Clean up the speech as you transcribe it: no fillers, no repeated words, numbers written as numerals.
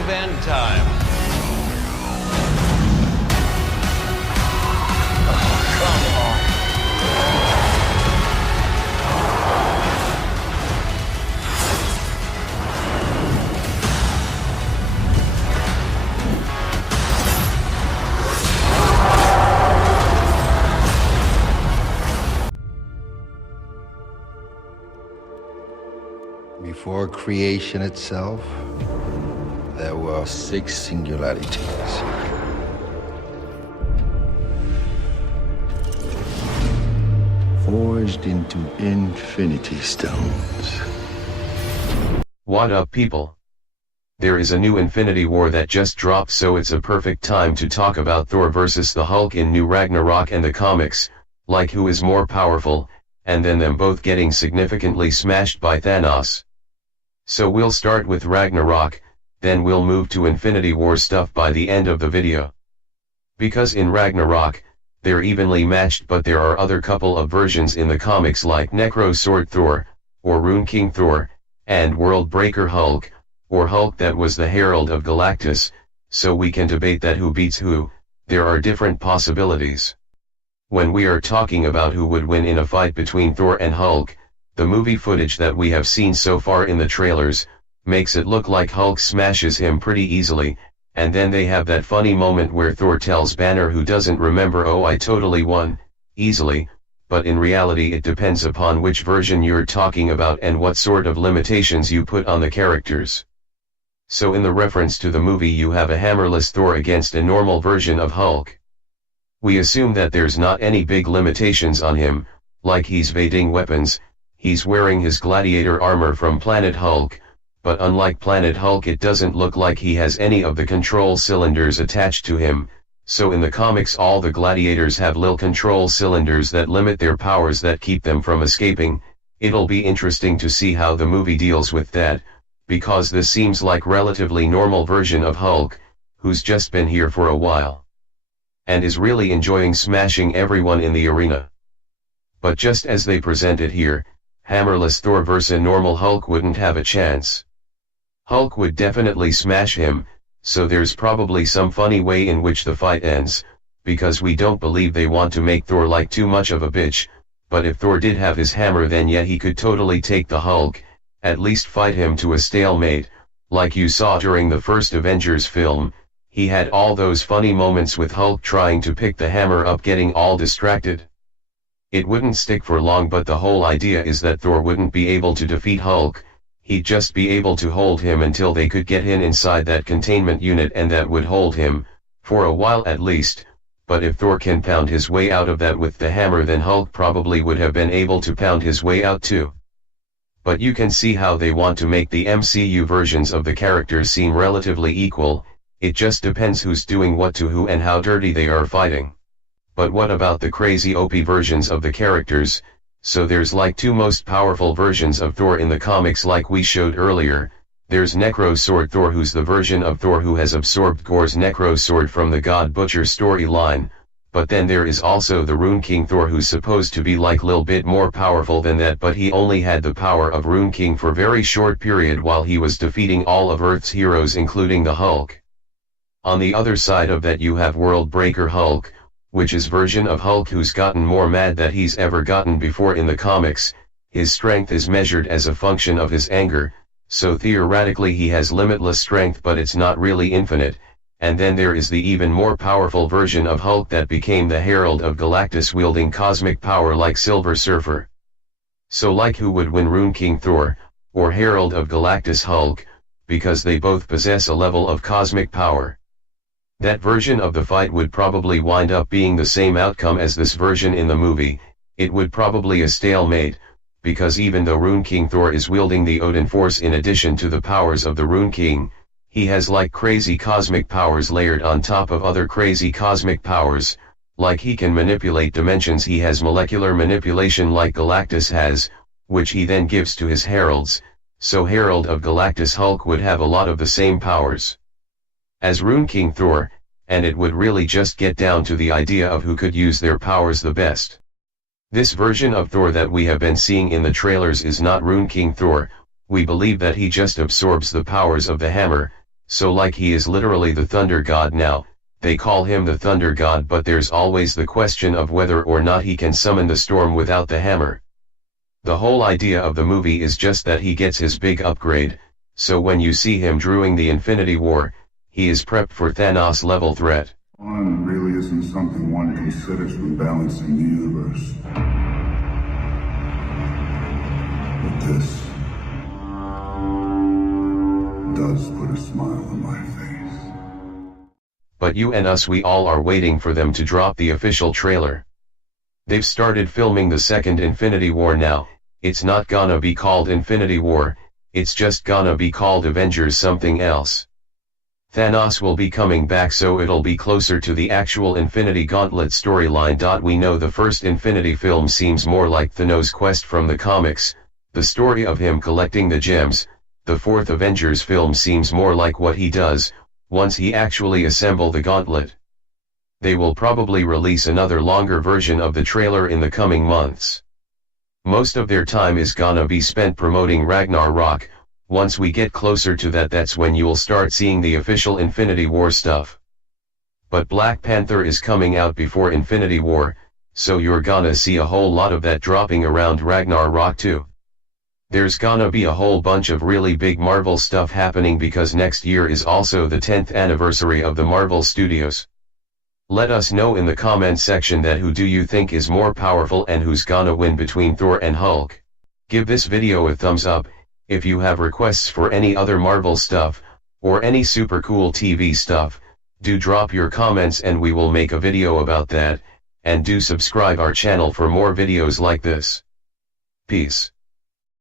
definitive end time. Oh, come on. Before creation itself, there were 6 singularities. Forged into infinity stones. What up, people? There is a new Infinity War that just dropped, so it's a perfect time to talk about Thor vs the Hulk in New Ragnarok and the comics, like who is more powerful, and then them both getting significantly smashed by Thanos. So we'll start with Ragnarok, then we'll move to Infinity War stuff by the end of the video. Because in Ragnarok, they're evenly matched, but there are other couple of versions in the comics like Necro Sword Thor, or Rune King Thor, and World Breaker Hulk, or Hulk that was the Herald of Galactus, so we can debate that who beats who. There are different possibilities. When we are talking about who would win in a fight between Thor and Hulk, the movie footage that we have seen so far in the trailers makes it look like Hulk smashes him pretty easily, and then they have that funny moment where Thor tells Banner, who doesn't remember, "Oh, I totally won, easily," but in reality it depends upon which version you're talking about and what sort of limitations you put on the characters. So in the reference to the movie you have a hammerless Thor against a normal version of Hulk. We assume that there's not any big limitations on him, like he's evading weapons, he's wearing his gladiator armor from Planet Hulk, but unlike Planet Hulk it doesn't look like he has any of the control cylinders attached to him, so in the comics all the gladiators have little control cylinders that limit their powers that keep them from escaping. It'll be interesting to see how the movie deals with that, because this seems like relatively normal version of Hulk, who's just been here for a while, and is really enjoying smashing everyone in the arena. But just as they present it here, hammerless Thor vs normal Hulk wouldn't have a chance. Hulk would definitely smash him, so there's probably some funny way in which the fight ends, because we don't believe they want to make Thor like too much of a bitch, but if Thor did have his hammer then yeah, he could totally take the Hulk, at least fight him to a stalemate, like you saw during the first Avengers film. He had all those funny moments with Hulk trying to pick the hammer up, getting all distracted. It wouldn't stick for long, but the whole idea is that Thor wouldn't be able to defeat Hulk, he'd just be able to hold him until they could get him inside that containment unit, and that would hold him, for a while at least. But if Thor can pound his way out of that with the hammer, then Hulk probably would have been able to pound his way out too. But you can see how they want to make the MCU versions of the characters seem relatively equal. It just depends who's doing what to who and how dirty they are fighting. But what about the crazy OP versions of the characters? So there's like 2 most powerful versions of Thor in the comics like we showed earlier. There's Necro Sword Thor, who's the version of Thor who has absorbed Gorr's Necro Sword from the God Butcher storyline. But then there is also the Rune King Thor, who's supposed to be like little bit more powerful than that, but he only had the power of Rune King for very short period while he was defeating all of Earth's heroes including the Hulk. On the other side of that you have World Breaker Hulk, which is version of Hulk who's gotten more mad than he's ever gotten before in the comics. His strength is measured as a function of his anger, so theoretically he has limitless strength, but it's not really infinite. And then there is the even more powerful version of Hulk that became the Herald of Galactus, wielding cosmic power like Silver Surfer. So like who would win, Rune King Thor, or Herald of Galactus Hulk, because they both possess a level of cosmic power. That version of the fight would probably wind up being the same outcome as this version in the movie. It would probably a stalemate, because even though Rune King Thor is wielding the Odin Force in addition to the powers of the Rune King, he has like crazy cosmic powers layered on top of other crazy cosmic powers, like he can manipulate dimensions, he has molecular manipulation like Galactus has, which he then gives to his heralds, so Herald of Galactus Hulk would have a lot of the same powers as Rune King Thor, and it would really just get down to the idea of who could use their powers the best. This version of Thor that we have been seeing in the trailers is not Rune King Thor. We believe that he just absorbs the powers of the hammer, So like he is literally the thunder god now, they call him the thunder god, but there's always the question of whether or not he can summon the storm without the hammer. The whole idea of the movie is just that he gets his big upgrade, so when you see him during the Infinity War, he is prepped for Thanos level threat. One really isn't something one considers when balancing the universe. But this does put a smile on my face. But you and us, we all are waiting for them to drop the official trailer. They've started filming the second Infinity War now. It's not gonna be called Infinity War, it's just gonna be called Avengers something else. Thanos will be coming back, so it'll be closer to the actual Infinity Gauntlet storyline. We know the first Infinity film seems more like Thanos' quest from the comics, the story of him collecting the gems. The fourth Avengers film seems more like what he does, once he actually assemble the gauntlet. They will probably release another longer version of the trailer in the coming months. Most of their time is gonna be spent promoting Ragnarok. Once we get closer to that, that's when you'll start seeing the official Infinity War stuff. But Black Panther is coming out before Infinity War, so you're gonna see a whole lot of that dropping around Ragnarok too. There's gonna be a whole bunch of really big Marvel stuff happening because next year is also the 10th anniversary of the Marvel Studios. Let us know in the comment section that who do you think is more powerful and who's gonna win between Thor and Hulk. Give this video a thumbs up. If you have requests for any other Marvel stuff, or any super cool TV stuff, do drop your comments and we will make a video about that, and do subscribe our channel for more videos like this. Peace.